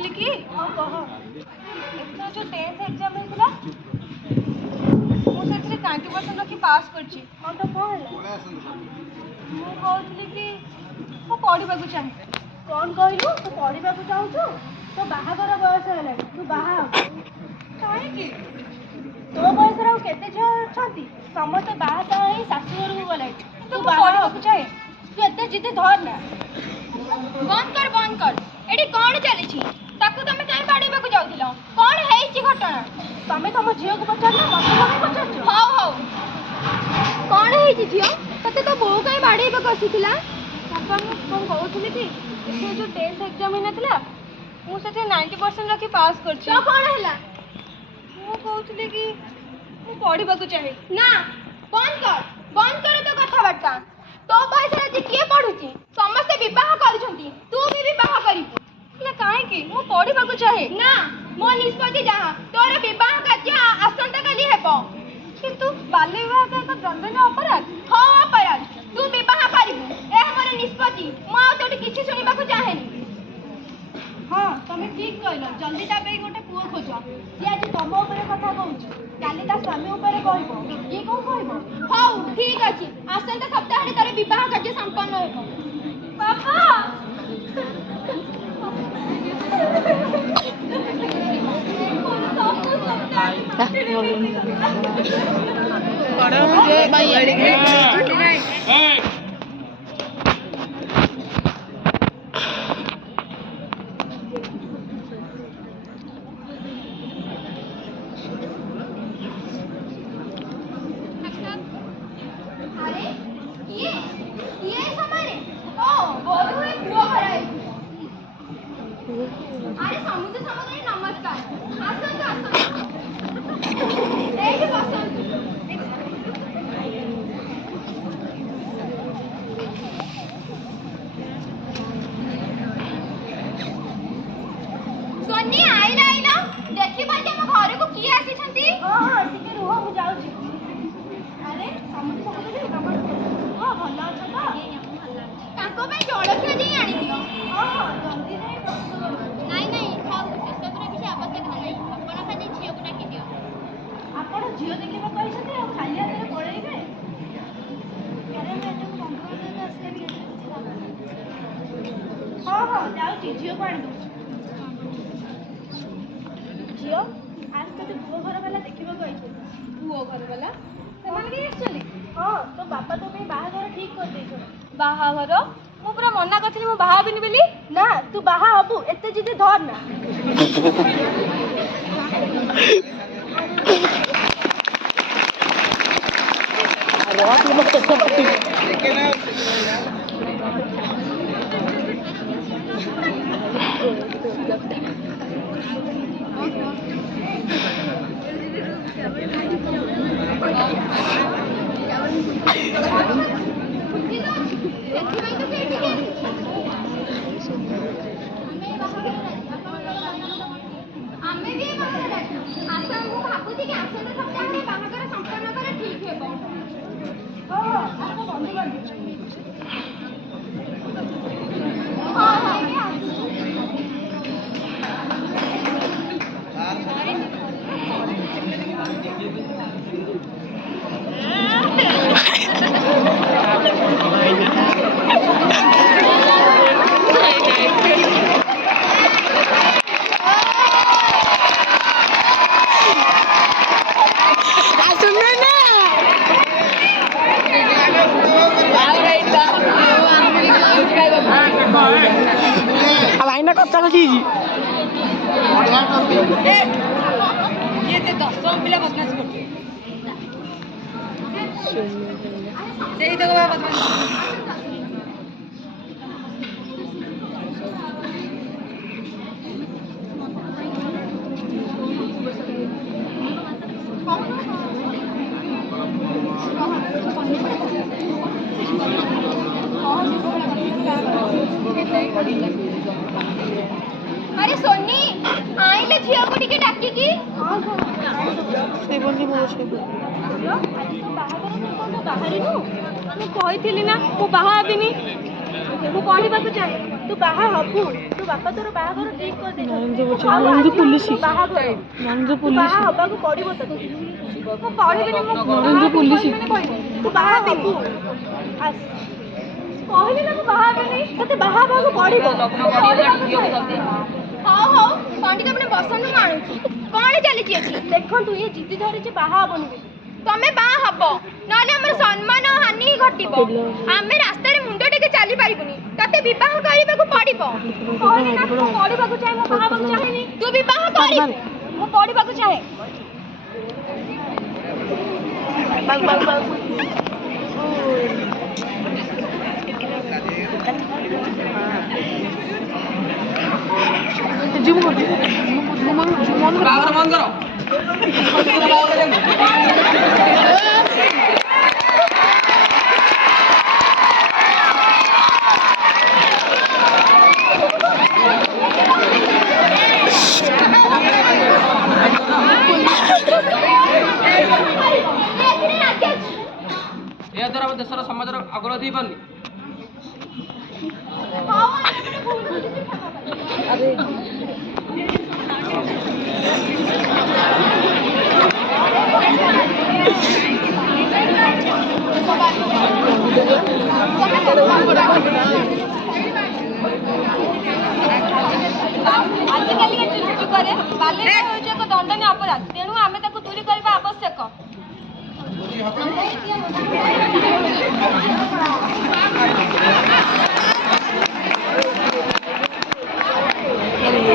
कहूली कि हाँ कह एथर जो 10th एग्जाम होइतिला मु सेथरे 90% रखी पास करछि हाँ तो कौन है मु कहूली कि मु पढ़िबा को चाहे कौन कहलु तू पढ़िबा को चाहू तो बाहागर बयस है तू बाहा काहे कि तो बयस रे केते झ छथि समस्त बाहा ही शाशुघर को गले तू पढ़िबा को चाहे तू एते जिते धर ना बंद कर एडी कोन चली छी ताकू तमे काई बाडीबा को जाउथिलो कोन हेई छी घटना तमे तम झियो को पचार ना मते कमे पचार छ हाउ कोन हेई छी झियो तते तो बहु काई बाडीबा को आसीथिला पापा कोन कहउथिले कि से जो 10th एग्जाम हिनथिला मु सेते 90% रखी पास करछि तो कोन हैला मु कहउथिले कि मु पढिबा को चाहे ना बंद कर तो कथा बार्ता तो पैसा जे के पढुची समस्त विवाह करिसंती तू भी विवाह करिबू ना काहे की मु पढिबा को चाहे ना मो निष्पत्ति जहा तोर विवाह कार्य आसंता काली हेबो किंतु बाल्य विवाह का एक दंडनीय अपराध हो अपराध तू विवाह करिबू ए हमर निष्पत्ति मो तोटी किछि सुनिबा को चाहेनी हां तमे ठीक कहलो जल्दी ता पे गोटे पुओ खोज जे आज तम ऊपर कथा कहउछ काली ता स्वामी ऊपर कहबो ये कोन कहबो हाउ ठीक अछि आसंता सप्ताह रे तारे विवाह कार्य संपन्न हेबो पापा बड़ा मुझे भाई ये समारे ओ बोलू है पुओ भराई अरे समुद्र नमस्कार आसंत एठी बसंत सोनी आइला देखि बाजे हम घर को की आसी छंती हां टिके रुह मु जाउ छी अरे समुद्र नमस्कार भल अछ तो ताको पे जळखिया जे आनी दियो हां जल्दी नहीं नहीं खाओ सेसबरे किसी आवश्यक नहीं आपण खाली झियो को डाकी दियो आपण झियो देखिबा कहछथि आ खाली हाथ रे पळेइबे अरे मैं जो कंट्रोल में असले भी हां जाऊ छी झियो को आनी दो झियो आज तो पुओ घर वाला देखिबा कहछथि पुओ घर वाला ସେମାନେ କି ଆସିଛନ୍ତି ହଁ ତୋ ବାପା ତୋ ପାଇଁ ବାହାଘର ଠିକ କରିଦେଇଛନ୍ତି ବାହାଘର ମୁଁ ପୁରା ମନା କରିଥିଲି ମୁଁ ବାହା ହେବିନି ବୋଲି ନା ତୁ ବାହା ହବୁ ଏତେ ଜିଦି ଧର ନା लाइन कच्चा कची ये ते 10 पिला बदमाश करते सेही तो बदमाश अरे सोनी आइले झियो को टिके डाकी की हां से बोली मो से अरे तो बाहागर तो बाहरिनु मु कहिथिली ना मु बाहा हबिनी मु पढिबा को चाहे तू बाहा हबु ତୋ ବାପା ତୋର ବାହାଘର ଠିକ ନରେନ୍ଦ୍ର ପୁଲିସ ବାହାଘର ନରେନ୍ଦ୍ର ତୁ ବାହା ପୁଲିସ ହବାକୁ ପଡିବ ତତେ ମୁଁ ପଢିବିନି ମୁଁ ନରେନ୍ଦ୍ର ପୁଲିସ ତୁ ବାହା ହେବୁ କହିଲି ନା ମୁଁ ବାହା ହେବିନି ତତେ ବାହା ହବାକୁ ପଡିବ ହଉ ହଉ ପଣ୍ଡିତ ମାନେ ବସନ୍ତୁ ମୁଁ ଆଣୁଛି କଣ ଚାଲିଛି ଏଠି ଦେଖନ୍ତୁ ଇଏ ଜିଦି ଧରିଛି ବାହା ହବନି ବୋଲି ତମେ ବାହା ହବ ନହେଲେ ଆମର ସମ୍ମାନ ହାନି ଘଟିବ ଆମେ ରାସ୍ତାରେ ମୁଣ୍ଡ ଟେକି ଚାଲି ପାରିବୁନି ତତେ ବିବାହ କରିବାକୁ ପଡିବ କହିଲି ନା ମୁଁ ପଢିବାକୁ ଚାହେଁ ମୁଁ ବାହା ହବାକୁ ଚାହେଁନି ତୁ ବିବାହ କରିବୁ ମୁଁ ପଢିବାକୁ ଚାହେଁ ବାହାଘର ବନ୍ଦ କର ଏହା ଦ୍ୱାରା ଆମ ଦେଶର ସମାଜର ଅଗ୍ରଗତି ହେଇପାରୁନି ଆଜିକାଲିକା ଯୁଗରେ ବାଲ୍ୟବିବାହ ହେଉଛି ଏକ ଦଣ୍ଡନୀୟ ଅପରାଧ ତେଣୁ ଆମେ ତାକୁ ଦୂରୀ କରିବା ଆବଶ୍ୟକ